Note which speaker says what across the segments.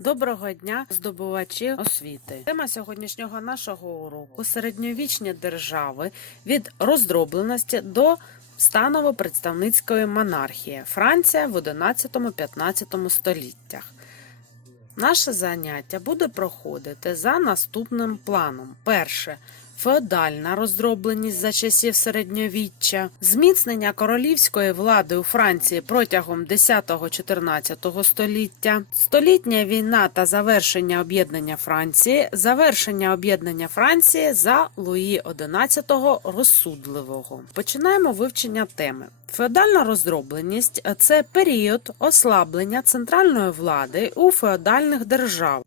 Speaker 1: Доброго дня, здобувачі освіти. Тема сьогоднішнього нашого уроку середньовічні держави від роздробленості до станово-представницької монархії. Франція в 11-15 століттях. Наше заняття буде проходити за наступним планом. Перше феодальна роздробленість за часів середньовіччя, зміцнення королівської влади у Франції протягом 10-14 століття, столітня війна та завершення об'єднання Франції, завершення об'єднання Франції за Луї XI розсудливого. Починаємо вивчення теми. Феодальна роздробленість це період ослаблення центральної влади у феодальних державах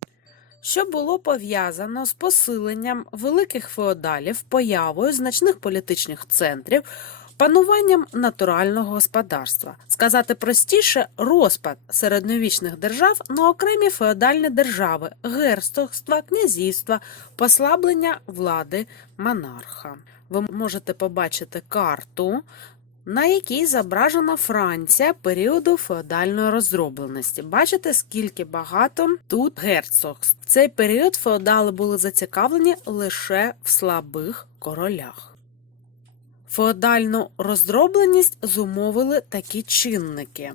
Speaker 1: що було пов'язано з посиленням великих феодалів, появою значних політичних центрів, пануванням натурального господарства. Сказати простіше, розпад середньовічних держав на окремі феодальні держави, герцогства, князівства, послаблення влади монарха. Ви можете побачити карту на якій зображена Франція періоду феодальної розробленості. Бачите, скільки багато тут герцогств. В цей період феодали були зацікавлені лише в слабих королях. Феодальну роздробленість зумовили такі чинники.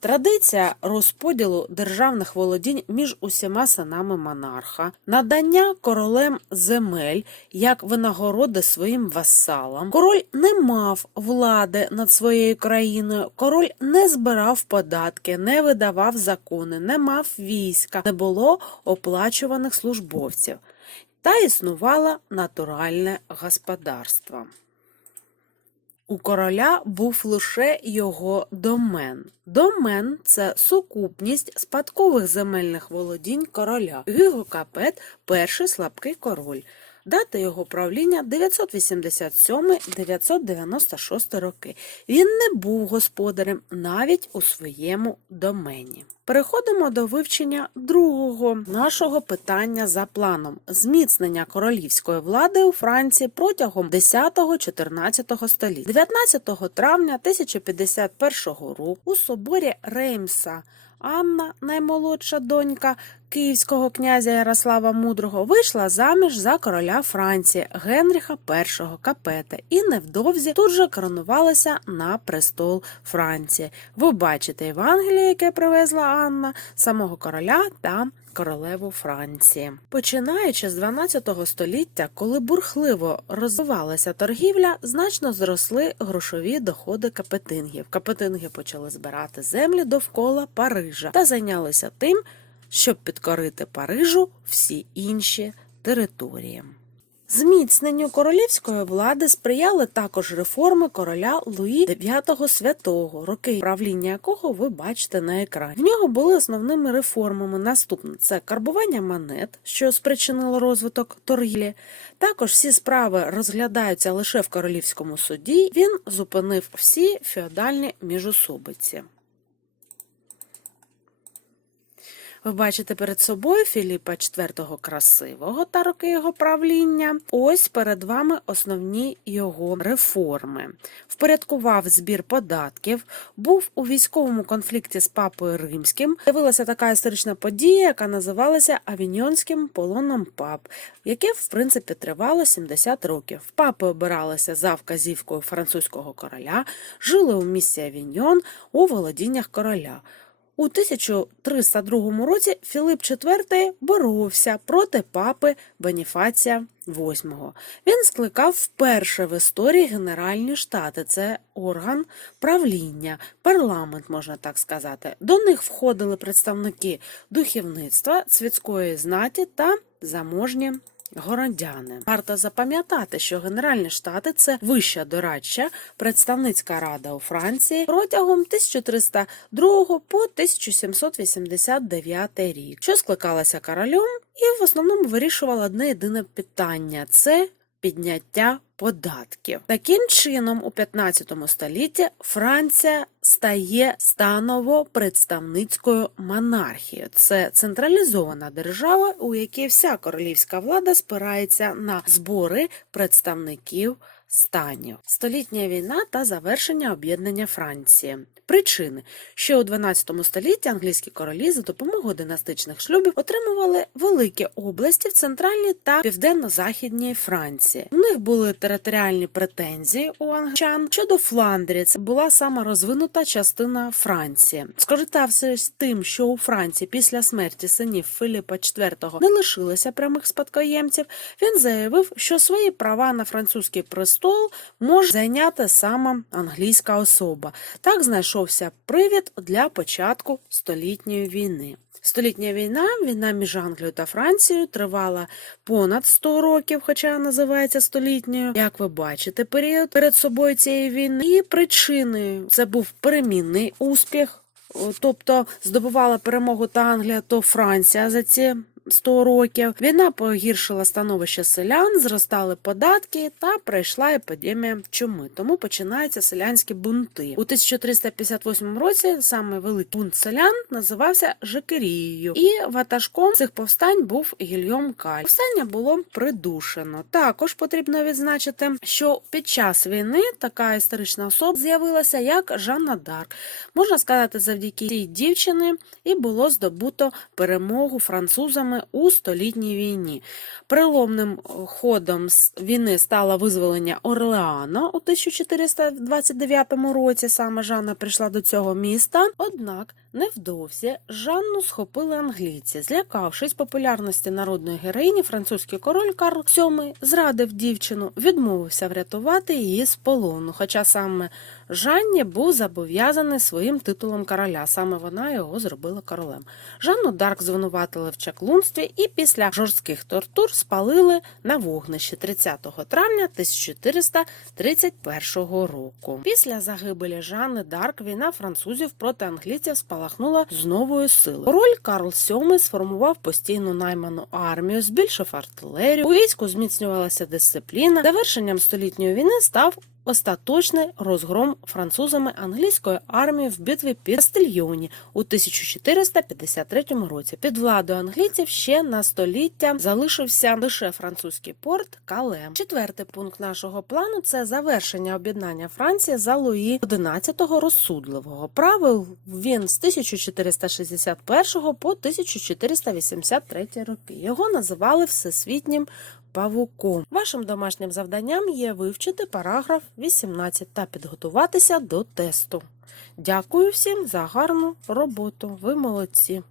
Speaker 1: Традиція розподілу державних володінь між усіма синами монарха, надання королем земель як винагороди своїм васалам. Король не мав влади над своєю країною, король не збирав податки, не видавав закони, не мав війська, не було оплачуваних службовців, та існувало натуральне господарство. У короля був лише його домен. Домен це сукупність спадкових земельних володінь короля. Гігокапет перший слабкий король. Дата його правління 987-996 роки. Він не був господарем навіть у своєму домені. Переходимо до вивчення другого нашого питання за планом зміцнення королівської влади у Франції протягом 10-14 століття. 19 травня 1051 року у соборі Реймса Анна, наймолодша донька київського князя Ярослава Мудрого, вийшла заміж за короля Франції Генріха І Капета і невдовзі тут же коронувалася на престол Франції. Ви бачите Євангеліє, яке привезла Анна, самого короля та королеву Франції. Починаючи з 12 століття, коли бурхливо розвивалася торгівля, значно зросли грошові доходи капетингів. Капетинги почали збирати землі довкола Парижа та зайнялися тим, щоб підкорити Парижу всі інші території. Зміцненню королівської влади сприяли також реформи короля Луї IX Святого, роки правління якого ви бачите на екрані. В нього були основними реформами наступні: це карбування монет, що спричинило розвиток торгівлі. Також всі справи розглядаються лише в королівському суді. Він зупинив всі феодальні міжособиці. Ви бачите перед собою Філіпа IV красивого та роки його правління. Ось перед вами основні його реформи. Впорядкував збір податків, був у військовому конфлікті з папою римським. З'явилася така історична подія, яка називалася Авіньонським полоном пап, яке в принципі тривало 70 років. Папи обиралися за вказівкою французького короля, жили у місті Авіньон у володіннях короля. У 1302 році Філип IV боровся проти папи Боніфація VIII. Він скликав вперше в історії Генеральні штати. Це орган правління, парламент, можна так сказати. До них входили представники духовництва, світської знаті та заможні городяни. Варто запам'ятати, що Генеральні Штати це вища дорадча представницька рада у Франції протягом 1302 по 1789 рік, що скликалася королем і в основному вирішувала одне єдине питання це підняття податків. Таким чином, у 15 столітті Франція стає станово представницькою монархією. Це централізована держава, у якій вся королівська влада спирається на збори представників станів. Столітня війна та завершення об'єднання Франції. Причини, що у 12 столітті англійські королі за допомогою династичних шлюбів отримували великі області в центральній та південно-західній Франції. У них були територіальні претензії у англічан щодо Фландрії. Це була сама розвинута частина Франції. Скориставшись тим, що у Франції після смерті синів Филіпа IV не лишилося прямих спадкоємців, він заявив, що свої права на французький престол може зайняти сама англійська особа. Так знайшовся привід для початку столітньої війни. Столітня війна, війна між Англією та Францією, тривала понад 100 років, хоча називається столітньою. Як ви бачите, період перед собою цієї війни і причиною це був перемінний успіх. Тобто здобувала перемогу та Англія, то Франція за ці 100 років. Війна погіршила становище селян, зростали податки та прийшла епідемія чуми. Тому починаються селянські бунти. У 1358 році саме великий бунт селян називався Жикерією, і ватажком цих повстань був Гільйом Каль. Повстання було придушено. Також потрібно відзначити, що під час війни така історична особа з'явилася як Жанна Дарк. Можна сказати, завдяки цій дівчині і було здобуто перемогу французами у столітній війні. Приломним ходом з війни стало визволення Орлеана у 1429 році. Саме Жанна прийшла до цього міста. Однак невдовзі Жанну схопили англійці. Злякавшись популярності народної героїні, французький король Карл VII зрадив дівчину, відмовився врятувати її з полону. Хоча саме Жанні був зобов'язаний своїм титулом короля. Саме вона його зробила королем. Жанну Дарк звинуватили в чаклунстві і після жорстких тортур спалили на вогнищі 30 травня 1431 року. Після загибелі Жанни Дарк війна французів проти англійців спалахнула з новою силою. Король Карл VII сформував постійну найману армію, збільшив артилерію. У війську зміцнювалася дисципліна. Завершенням столітньої війни став остаточний розгром французами англійської армії в битві під Кастильйоні у 1453 році. Під владою англійців ще на століття залишився лише французький порт Кале. Четвертий пункт нашого плану це завершення об'єднання Франції за Луї XI розсудливого. Правив він з 1461 по 1483 роки. Його називали всесвітнім павуком. Вашим домашнім завданням є вивчити параграф 18 та підготуватися до тесту. Дякую всім за гарну роботу. Ви молодці!